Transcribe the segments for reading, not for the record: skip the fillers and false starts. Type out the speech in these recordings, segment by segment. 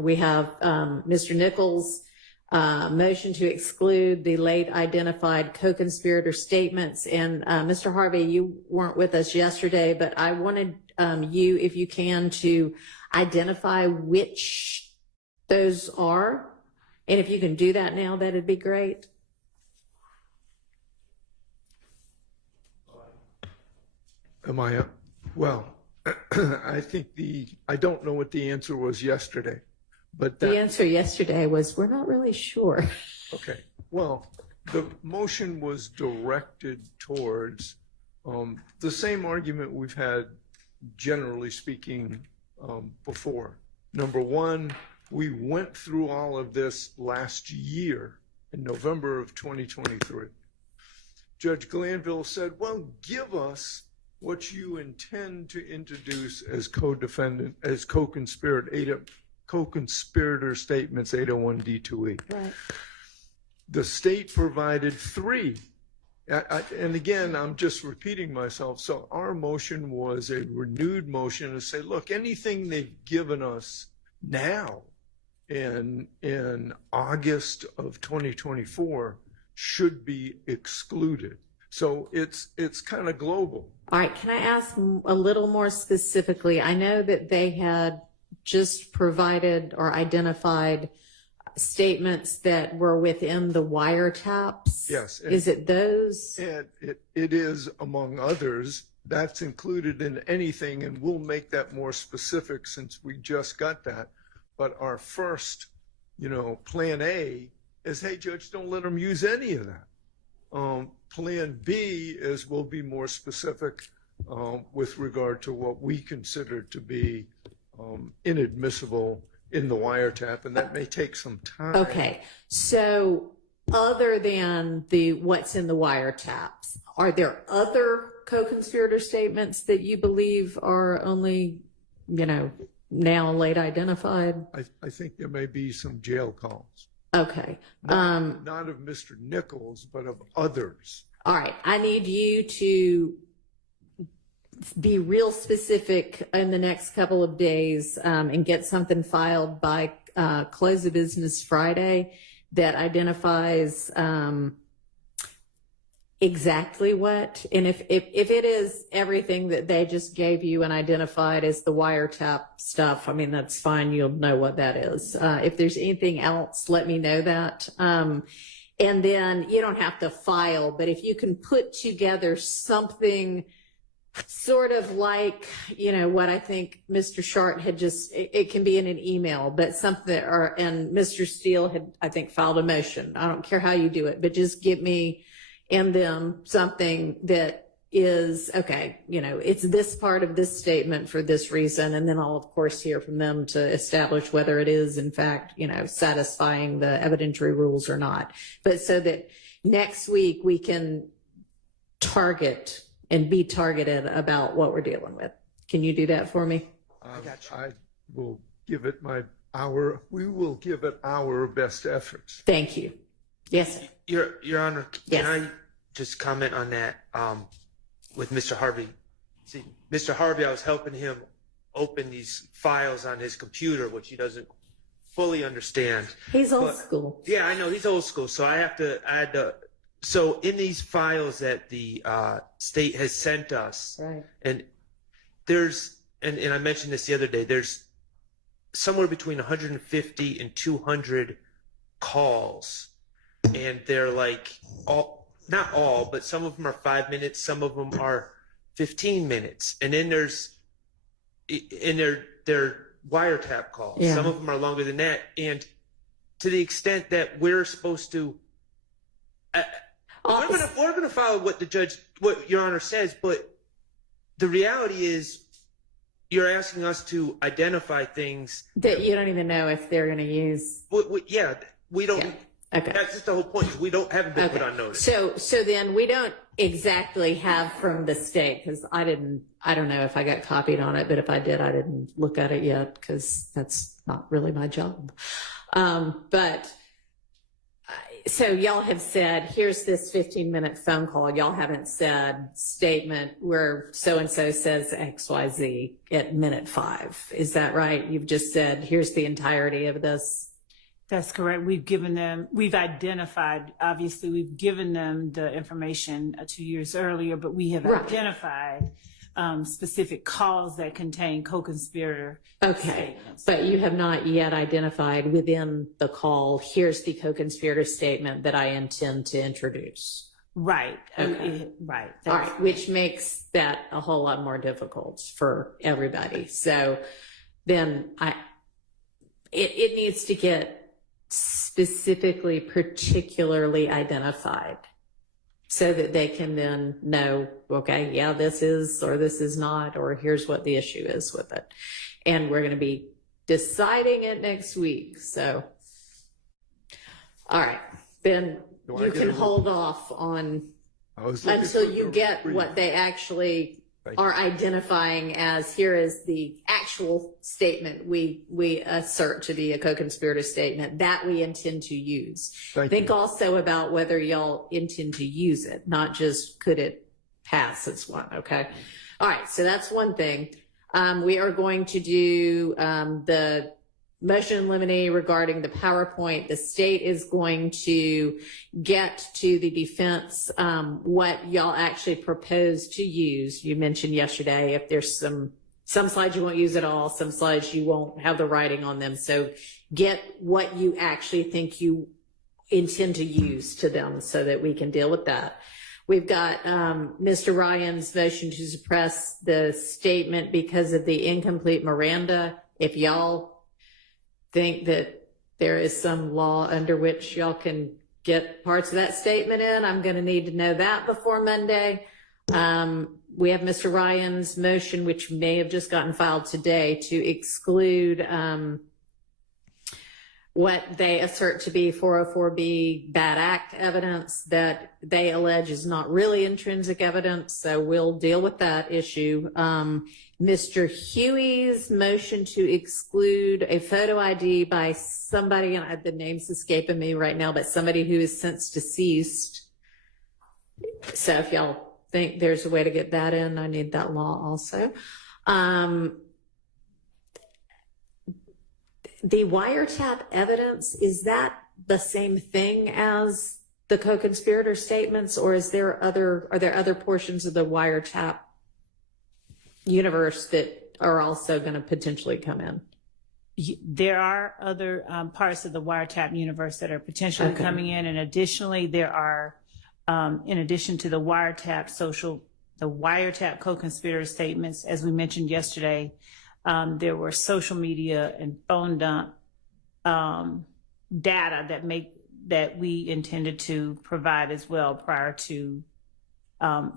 down. We have Mr. Nichols' motion to exclude the late identified co-conspirator statements. And Mr. Harvey, you weren't with us yesterday, but I wanted you, if you can, to identify which those are. And if you can do that now, that'd be great. Am I up? Well, I think I don't know what the answer was yesterday, but The answer yesterday was, we're not really sure. Okay. Well, the motion was directed towards the same argument we've had, generally speaking, before. Number one, we went through all of this last year in November of 2023. Judge Glanville said, well, give us what you intend to introduce as co-defendant, as co-conspirator statements 801D2E. Right. The state provided 3. And again, I'm just repeating myself. So our motion was a renewed motion to say, look, anything they've given us now in August of 2024 should be excluded. So it's kind of global. All right. Can I ask a little more specifically? I know that they had just provided or identified statements that were within the wiretaps. Yes. Is it those? And it is, among others. That's included in anything, and we'll make that more specific since we just got that. But our first, plan A is, hey, Judge, don't let them use any of that. Plan B is we'll be more specific with regard to what we consider to be inadmissible in the wiretap, and that may take some time. Okay. So other than what's in the wiretaps, are there other co-conspirator statements that you believe are only, now late identified? I think there may be some jail calls. Okay. Not of Mr. Nichols, but of others. All right. I need you to be real specific in the next couple of days and get something filed by close of business Friday that identifies exactly what. And if it is everything that they just gave you and identified as the wiretap stuff, I mean, that's fine. You'll know what that is. If there's anything else, let me know that. And then you don't have to file, but if you can put together something sort of like, what I think Mr. Schardt had it can be in an email, but something, and Mr. Steele had, I think, filed a motion. I don't care how you do it, but just give me and them something that is, okay, it's this part of this statement for this reason. And then I'll, of course, hear from them to establish whether it is, in fact, satisfying the evidentiary rules or not. But so that next week we can target and be targeted about what we're dealing with. Can you do that for me? I will give it we will give it our best efforts. Thank you. Yes, sir. Your Honor, Yes. can I just comment on that with Mr. Harvey? See, Mr. Harvey, I was helping him open these files on his computer, which he doesn't fully understand. He's old school. Yeah, I know, he's old school. So I had to, so in these files that the state has sent us, Right. and there's, and I mentioned this the other day, there's somewhere between 150 and 200 calls. And they're like not all, but some of them are 5 minutes, some of them are 15 minutes. And then they're wiretap calls. Yeah. Some of them are longer than that. And to the extent that we're supposed to, we're gonna follow what Your Honor says, but the reality is you're asking us to identify things That you don't even know if they're going to use. We don't. Yeah. Okay. That's just the whole point. We haven't been put on notice. So then we don't exactly have from the state, because I don't know if I got copied on it, but if I did, I didn't look at it yet because that's not really my job. But So y'all have said, here's this 15-minute phone call. Y'all haven't said statement where so-and-so says XYZ at minute 5. Is that right? You've just said, here's the entirety of this. That's correct. We've identified, obviously we've given them the information 2 years earlier, but we have Right. identified specific calls that contain co-conspirator Okay, statements. but you have not yet identified within the call, here's the co-conspirator statement that I intend to introduce. Right. Okay. Right. All right, which makes that a whole lot more difficult for everybody. So then it needs to get specifically, particularly identified so that they can then know, okay, yeah, this is, or this is not, or here's what the issue is with it. And we're going to be deciding it next week. So, all right, then Do I you get can a- hold off on I was looking until for you the get brief. what they actually Thank you. are identifying as, here is the actual statement we assert to be a co-conspirator statement that we intend to use. Thank Think you. also about whether y'all intend to use it, not just could it pass as one, okay? All right, so that's one thing. We are going to do the motion in limine regarding the PowerPoint. The state is going to get to the defense what y'all actually propose to use. You mentioned yesterday if there's some slides you won't use at all, some slides you won't have the writing on them. So get what you actually think you intend to use to them so that we can deal with that. We've got Mr. Ryan's motion to suppress the statement because of the incomplete Miranda. If y'all think that there is some law under which y'all can get parts of that statement in, I'm going to need to know that before Monday. We have Mr. Ryan's motion, which may have just gotten filed today, to exclude what they assert to be 404B bad act evidence that they allege is not really intrinsic evidence. So we'll deal with that issue. Mr. Huey's motion to exclude a photo ID by somebody, and the name's escaping me right now, but somebody who is since deceased. So if y'all think there's a way to get that in, I need that law also. The wiretap evidence, is that the same thing as the co-conspirator statements, or are there other portions of the wiretap universe that are also going to potentially come in? There are other parts of the wiretap universe that are potentially Okay. coming in. And additionally, there are, in addition to the wiretap co-conspirator statements, as we mentioned yesterday, there were social media and phone dump data that we intended to provide as well prior to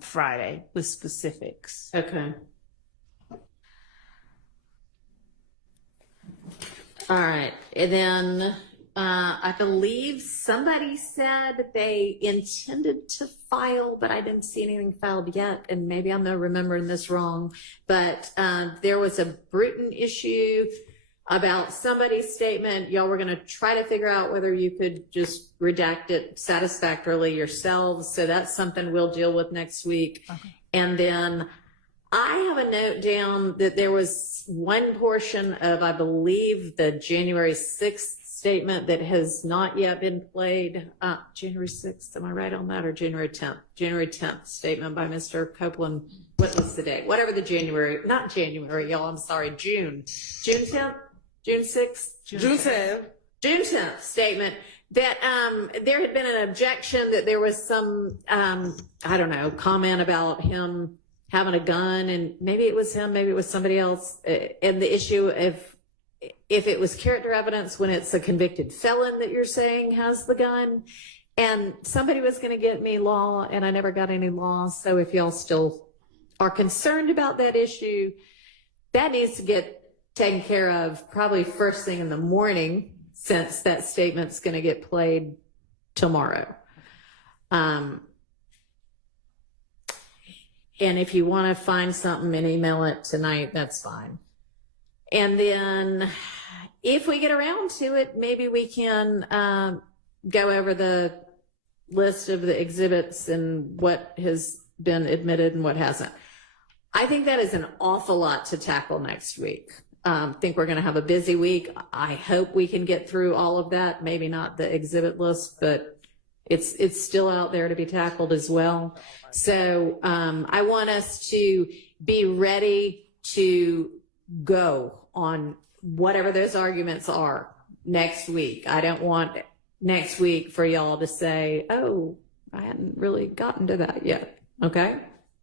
Friday with specifics. Okay. All right. And then I believe somebody said they intended to file, but I didn't see anything filed yet. And maybe I'm not remembering this wrong, but there was a Bruton issue about somebody's statement. Y'all were going to try to figure out whether you could just redact it satisfactorily yourselves. So that's something we'll deal with next week. Okay. And then I have a note down that there was one portion of, I believe, the January 6th statement that has not yet been played. January 6th, am I right on that, or January 10th? January 10th statement by Mr. Copeland. What was the date? Whatever the not January, y'all, I'm sorry, June 10th? June 6th? June 10th. June 10th statement that there had been an objection that there was some, I don't know, comment about him having a gun, and maybe it was him, maybe it was somebody else. And the issue of if it was character evidence when it's a convicted felon that you're saying has the gun, and somebody was going to get me law, and I never got any law. So if y'all still are concerned about that issue, that needs to get taken care of probably first thing in the morning, since that statement's going to get played tomorrow. And if you want to find something and email it tonight, that's fine. And then if we get around to it, maybe we can go over the list of the exhibits and what has been admitted and what hasn't. I think that is an awful lot to tackle next week. I think we're going to have a busy week. I hope we can get through all of that. Maybe not the exhibit list, but it's still out there to be tackled as well. So I want us to be ready to go on whatever those arguments are next week. I don't want next week for y'all to say, oh, I hadn't really gotten to that yet. Okay?